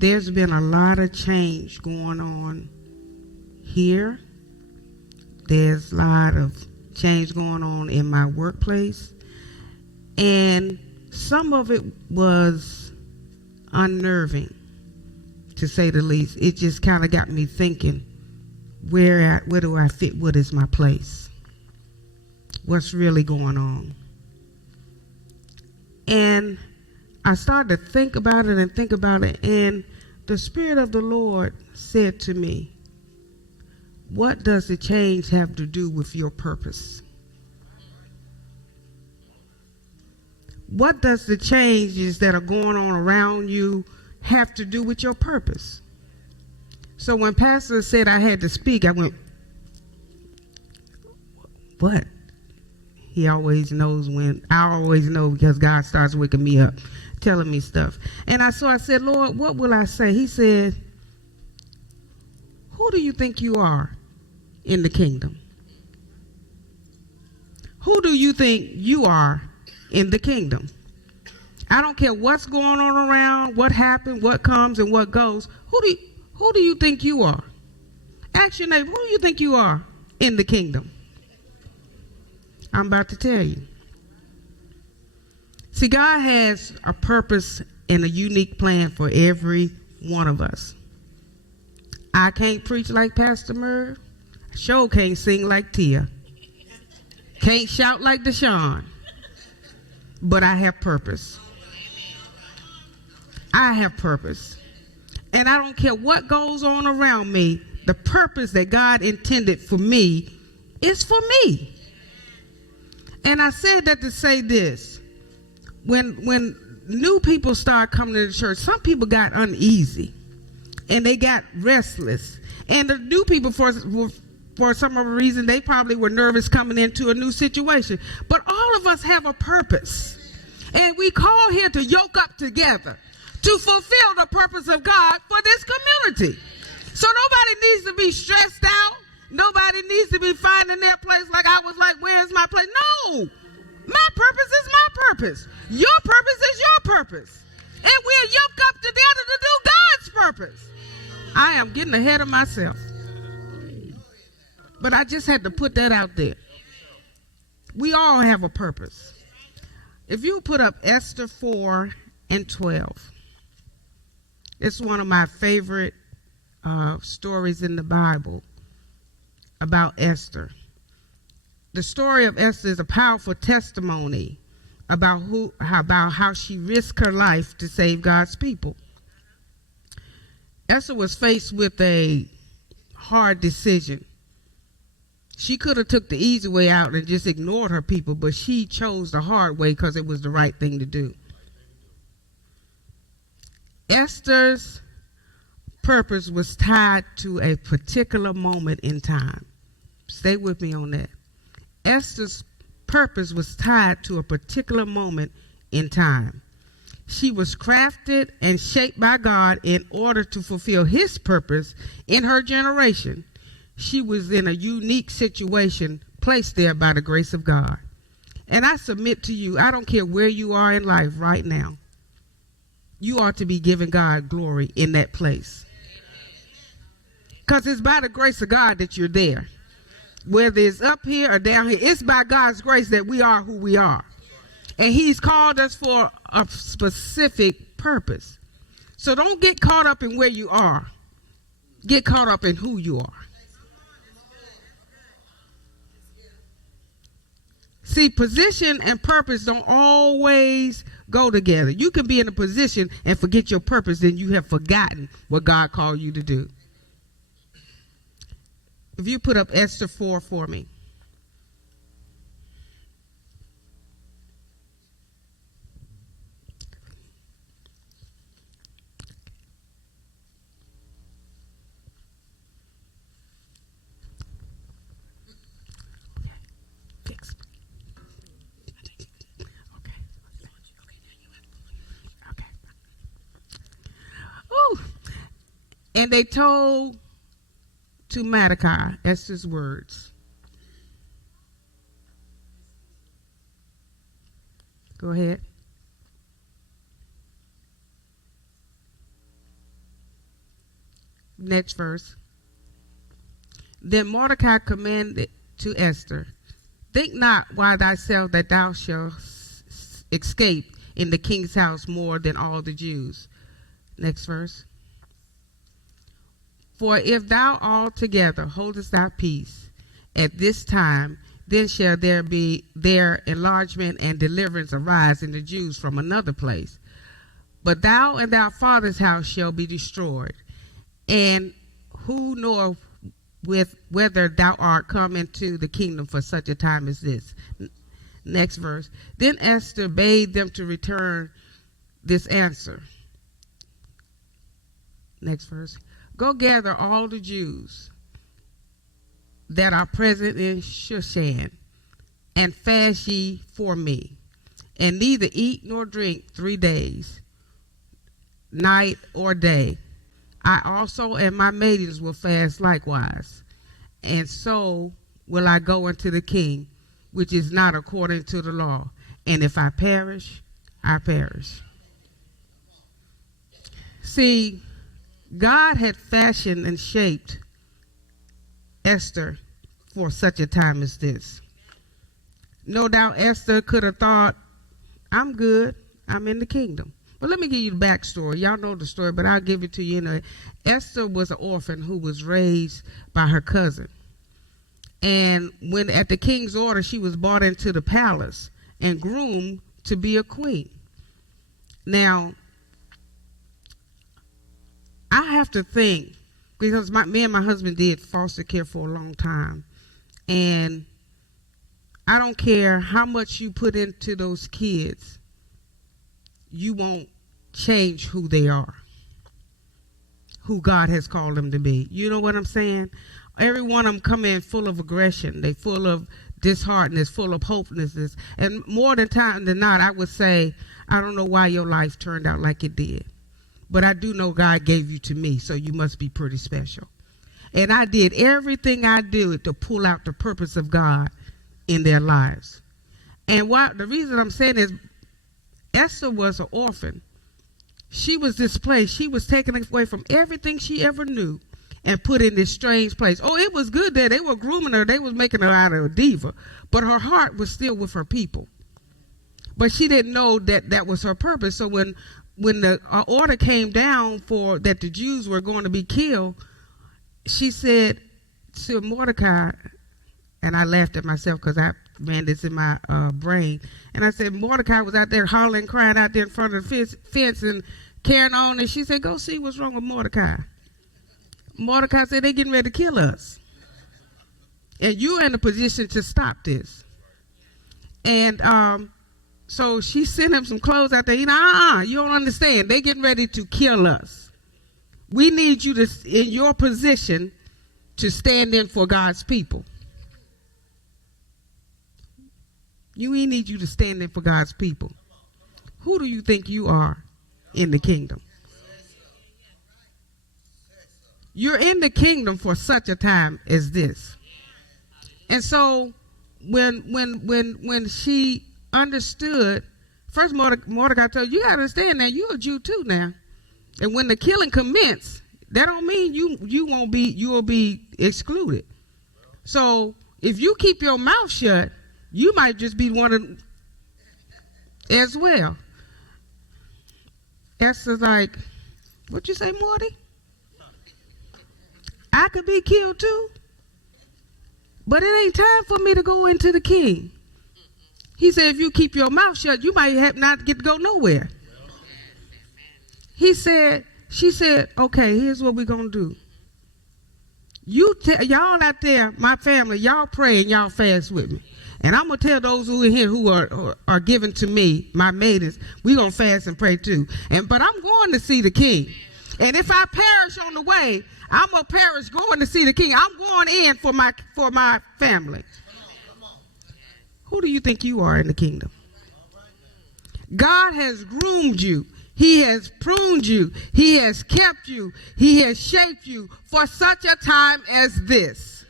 there's been a lot of change going on here. There's a lot of change going on in my workplace. And some of it was unnerving, to say the least. It just kind of got me thinking, where do I fit? What is my place? What's really going on? And I started to think about it, and the Spirit of the Lord said to me, what does the change have to do with your purpose? What does the changes that are going on around you have to do with your purpose? So when Pastor said I had to speak, I went, what? He always knows when. I always know, because God starts waking me up, telling me stuff. And I said, Lord, what will I say? He said, who do you think you are in the kingdom? Who do you think you are in the kingdom? I don't care what's going on around, what happened, what comes and what goes. Who do you think you are? Ask your neighbor, who do you think you are in the kingdom? I'm about to tell you. See, God has a purpose and a unique plan for every one of us. I can't preach like Pastor Merv. I sure can't sing like Tia. Can't shout like Deshaun. But I have purpose. I have purpose. And I don't care what goes on around me. The purpose that God intended for me is for me. And I said that to say this. When new people start coming to the church, some people got uneasy and they got restless. And the new people, for some other reason, they probably were nervous coming into a new situation. But all of us have a purpose. And we call here to yoke up together to fulfill the purpose of God for this community. So nobody needs to be stressed out. Nobody needs to be finding their place like I was like, where's my place? No, my purpose is my purpose. Your purpose is your purpose. And we're yoked up together to do God's purpose. I am getting ahead of myself. But I just had to put that out there. We all have a purpose. If you put up Esther 4:12, it's one of my favorite stories in the Bible about Esther. The story of Esther is a powerful testimony about how she risked her life to save God's people. Esther was faced with a hard decision. She could have took the easy way out and just ignored her people, but she chose the hard way because it was the right thing to do. Esther's purpose was tied to a particular moment in time. Stay with me on that. Esther's purpose was tied to a particular moment in time. She was crafted and shaped by God in order to fulfill his purpose in her generation. She was in a unique situation, placed there by the grace of God. And I submit to you, I don't care where you are in life right now, you ought to be giving God glory in that place. Because it's by the grace of God that you're there. Whether it's up here or down here, it's by God's grace that we are who we are. And he's called us for a specific purpose. So don't get caught up in where you are. Get caught up in who you are. See, position and purpose don't always go together. You can be in a position and forget your purpose, then you have forgotten what God called you to do. If you put up Esther 4 for me. And they told to Mordecai, Esther's words. Go ahead. Next verse. Then Mordecai commanded to Esther, think not why thyself that thou shalt escape in the king's house more than all the Jews. Next verse. For if thou altogether holdest thy peace at this time, then shall there enlargement and deliverance arise in the Jews from another place. But thou and thy father's house shall be destroyed. And who knoweth whether thou art come into the kingdom for such a time as this? Next verse. Then Esther bade them to return this answer. Next verse. Go gather all the Jews that are present in Shushan, and fast ye for me, and neither eat nor drink 3 days, night or day. I also and my maidens will fast likewise, and so will I go unto the king, which is not according to the law. And if I perish, I perish. See, God had fashioned and shaped Esther for such a time as this. No doubt Esther could have thought, I'm good, I'm in the kingdom. But let me give you the backstory. Y'all know the story, but I'll give it to you anyway. Esther was an orphan who was raised by her cousin. And when at the king's order, she was brought into the palace and groomed to be a queen. Now, I have to think, because me and my husband did foster care for a long time. And I don't care how much you put into those kids, you won't change who they are, who God has called them to be. You know what I'm saying? Every one of them come in full of aggression. They full of disheartedness, full of hopelessness. And more than time than not, I would say, I don't know why your life turned out like it did. But I do know God gave you to me, so you must be pretty special. And I did everything I did to pull out the purpose of God in their lives. And the reason I'm saying is, Esther was an orphan. She was displaced. She was taken away from everything she ever knew and put in this strange place. Oh, it was good there. They were grooming her. They was making her out of a diva. But her heart was still with her people. But she didn't know that that was her purpose. So when the order came down for that the Jews were going to be killed, she said to Mordecai, and I laughed at myself because I ran this in my brain, and I said, Mordecai was out there hollering, crying out there in front of the fence and carrying on, and she said, go see what's wrong with Mordecai. Mordecai said, they're getting ready to kill us. And you're in a position to stop this. And so she sent him some clothes out there. You don't understand. They're getting ready to kill us. We need you to, in your position, to stand in for God's people. We need you to stand in for God's people. Who do you think you are in the kingdom? You're in the kingdom for such a time as this. And so when she understood, first Mordecai told her, you got to understand now, you're a Jew too now. And when the killing commenced, that don't mean you will be excluded. So if you keep your mouth shut, you might just be one of them as well. Esther's like, what you say, Morty? I could be killed too, but it ain't time for me to go into the king. He said, if you keep your mouth shut, you might not get to go nowhere. She said, okay, here's what we're going to do. Y'all out there, my family, y'all pray and y'all fast with me. And I'm going to tell those who are here who are given to me, my maidens, we're going to fast and pray too. But I'm going to see the king. And if I perish on the way, I'm going to perish going to see the king. I'm going in for my family. Who do you think you are in the kingdom? God has groomed you. He has pruned you. He has kept you. He has shaped you for such a time as this.